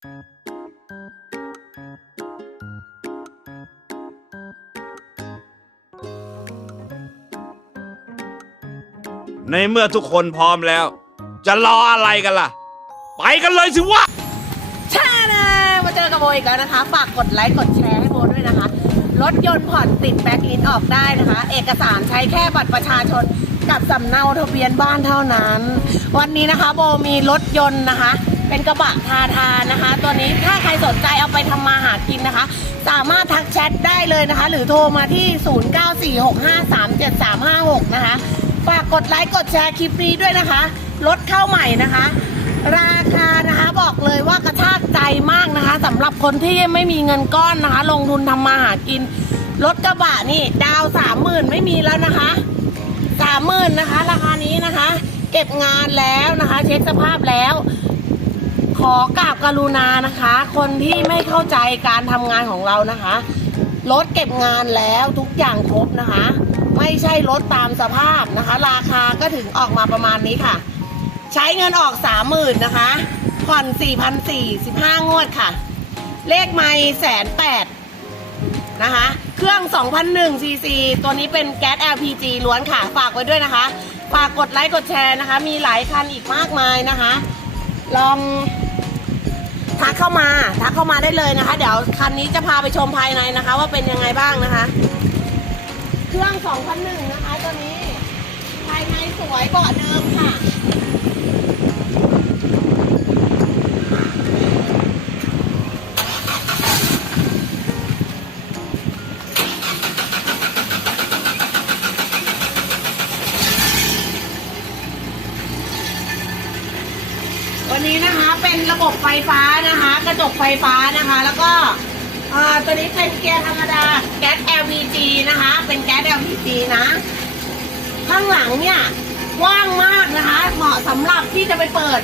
ในเมื่อทุกคนพร้อมแล้ว จะรออะไรกันล่ะ ไปกันเลยสิวะแช่เลมาเจอกับโบอีกแล้วนะคะ ฝากกดไลค์กดแชร์ให้โบด้วยนะคะ รถยนต์ผ่อนติดแบ็คลินออกได้นะคะ เอกสารใช้แค่บัตรประชาชนกับสำเนาทะเบียนบ้านเท่านั้น วันนี้นะคะ โบมีรถยนต์นะคะ เป็นกระบะทาทานนะคะ ตัวนี้ถ้าใครสนใจเอาไปทำมาหากินนะคะ สามารถทักแชทได้เลยนะคะ หรือโทรมาที่ 0946537356 นะคะ ฝากกดไลค์กดแชร์คลิปนี้ด้วยนะคะ รถเข้าใหม่นะคะ ราคานะคะบอกเลยว่ากระชากใจมากนะคะสำหรับคนที่ไม่มีเงินก้อนนะคะ ลงทุนทำมาหากิน รถกระบะนี่ดาวสามหมื่นไม่มีแล้วนะคะสามหมื่นนะคะ ราคานี้นะคะ เก็บงานแล้วนะคะ เช็คสภาพแล้ว ขอกราบกรุณานะคะ คนที่ไม่เข้าใจการทำงานของเรานะคะรถเก็บงานแล้วทุกอย่างครบนะคะ ไม่ใช่รถตามสภาพนะคะ ราคาก็ถึงออกมาประมาณนี้ค่ะ ใช้เงินออกสามหมื่นนะคะผ่อนสี่พันสี่สิบห้างวดค่ะ เลขไม่แสนแปดนะคะ เครื่อง 2001 cc ตัวนี้เป็นแก๊ส LPG ล้วนค่ะ ฝากไว้ด้วยนะคะ ฝากกดไลค์กดแชร์นะคะ มีหลายคันอีกมากมายนะคะ ลอง ทักเข้ามา ทักเข้ามาได้เลยนะคะ เดี๋ยวคันนี้จะพาไปชมภายในนะคะ ว่าเป็นยังไงบ้างนะคะ เครื่อง2001นะคะตัวนี้ ภายในสวยเบาะเดิมค่ะันนี้นะคะเป็นระบบไฟฟ้านะคะ กระจกไฟฟ้านะคะ แล้วก็อ่อตัวนี้เป็นเกียร์ธรรมดาแก๊ส LPG นะคะ เป็นแก๊ส LPG นะ ข้างหลังเนี่ยกว้างมากนะคะ เหมาะสำหรับที่จะไปเปิด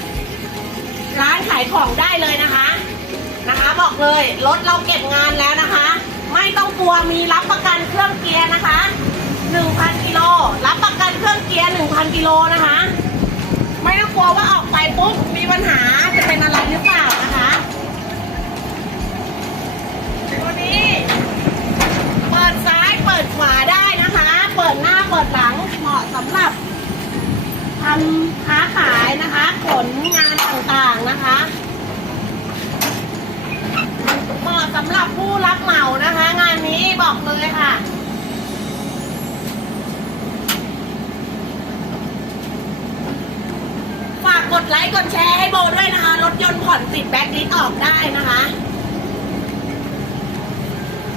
ร้านขายของได้เลยนะคะนะคะ บอกเลยรถเราเก็บงานแล้วนะคะ ไม่ต้องกลัวมีรับประกันเครื่องเกียร์นะคะ1,000กิโลรับประกันเครื่องเกียร์1,000กิโลนะคะ ไม่ต้องกลัวว่าออกไปปุ๊บมีปัญหาจะเป็นอะไรหรือเปล่านะคะตัวนี้ เปิดซ้ายเปิดขวาได้นะคะ เปิดหน้าเปิดหลังเหมาะสำหรับ ทำค้าขายนะคะขนงานต่างๆนะคะเหมาะสำหรับผู้รับเหมานะคะ งานนี้บอกเลยค่ะฝากกดไลค์กดแชร์ให้โบด้วยนะคะ รถยนต์ผ่อนติดแบ็คลิสออกได้นะคะ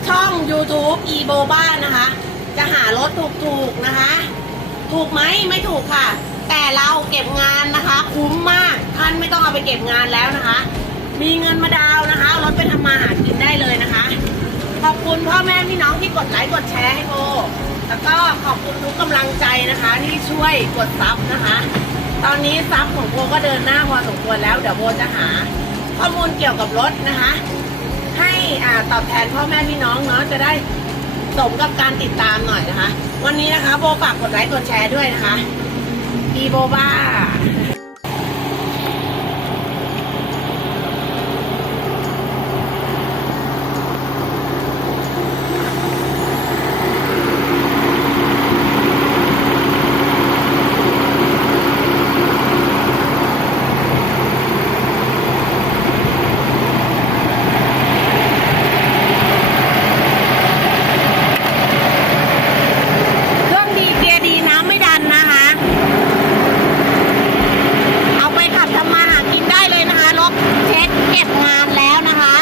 ช่อง YouTube e b o b a นะคะ จะหารถถูกๆนะคะ ถูกไหมไม่ถูกค่ะ แต่เราเก็บงานนะคะ คุ้มมากท่านไม่ต้องเอาไปเก็บงานแล้วนะคะ มีเงินมาดาวนะคะรถไปทำมาหากินได้เลยนะคะ ขอบคุณพ่อแม่พี่น้องที่กดไลค์กดแชร์ให้โบแล้วก็ขอบคุณทุกกำลังใจนะคะ ที่ช่วยกดซับนะคะ ตอนนี้ซับของโบก็เดินหน้าพอสมควรแล้วเดี๋ยวโบจะหา ข้อมูลเกี่ยวกับรถนะคะ ให้อ่าตอบแทนพ่อแม่พี่น้องเนาะจะได้สมกับการติดตามหน่อยนะคะ วันนี้นะคะโบฝากกดไลค์กดแชร์ด้วยนะคะ อีโบบ้าเครื่องดีเกียร์ดีน้ำไม่ดันนะคะ เอาไปขับทำมาหากินได้เลยนะคะรถเช็คเก็บงานแล้วนะคะ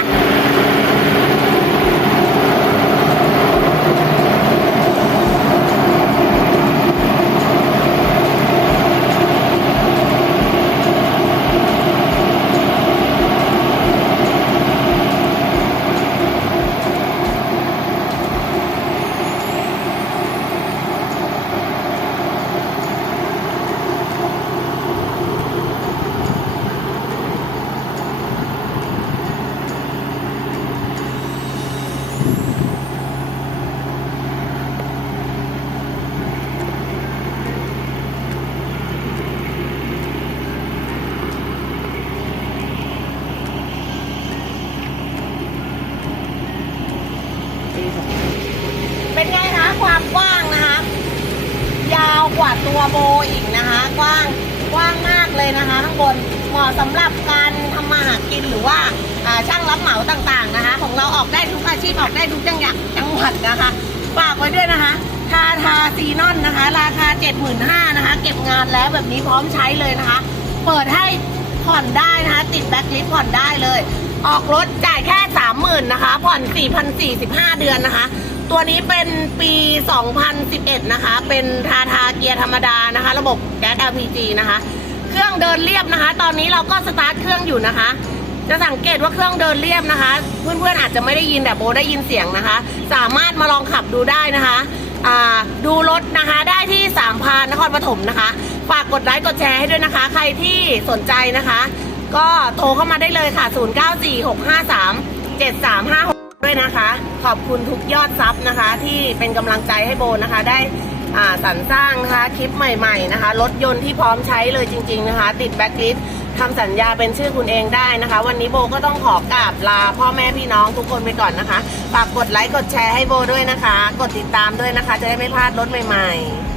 ค เป็นไงคะความกว้างนะคะ ยาวกว่า ตัวโบอีกนะคะ กว้างกว้างมากเลยนะคะ ข้างบนเหมาะสำหรับการทำมาหากินหรือว่าช่างรับเหมาต่างๆนะคะ ของเราออกได้ทุกอาชีพออกได้ทุกจังหวัดจังหวัดนะคะฝากไว้ด้วยนะคะทาทาซีนอนนะคะ ราคา 75,000นะคะ เก็บงานแล้วแบบนี้พร้อมใช้เลยนะคะ เปิดให้ผ่อนได้นะคะ ติดแบ็คลิสผ่อนได้เลย ออกรถจ่ายแค่ 30,000นะคะ ผ่อน4,045 เดือนนะคะ ตัวนี้เป็นปี 2011 นะคะ เป็นทาทาเกียร์ธรรมดานะคะ ระบบแก๊ส LPG นะคะ เครื่องเดินเรียบนะคะ ตอนนี้เราก็สตาร์ทเครื่องอยู่นะคะ จะสังเกตว่าเครื่องเดินเรียบนะคะ เพื่อนๆอาจจะไม่ได้ยินแต่โบได้ยินเสียงนะคะ สามารถมาลองขับดูได้นะคะดูรถนะคะได้ที่สามพานนครปฐมนะคะ ฝากกดไลค์กดแชร์ให้ด้วยนะคะ ใครที่สนใจนะคะ ก็โทรเข้ามาได้เลยค่ะ 0946537356 ด้วยนะคะ ขอบคุณทุกยอดซับนะคะ ที่เป็นกำลังใจให้โบนะคะ ได้อ่าสรรสร้างนะคะคลิปใหม่ๆนะคะรถยนต์ที่พร้อมใช้เลยจริง ๆนะคะ ติดแบ็คลิสทำสัญญาเป็นชื่อคุณเองได้นะคะ วันนี้โบก็ต้องขอกราบลาพ่อแม่พี่น้องทุกคนไปก่อนนะคะฝากกดไลค์กดแชร์ให้โบด้วยนะคะ กดติดตามด้วยนะคะ จะได้ไม่พลาดรถใหม่ ๆ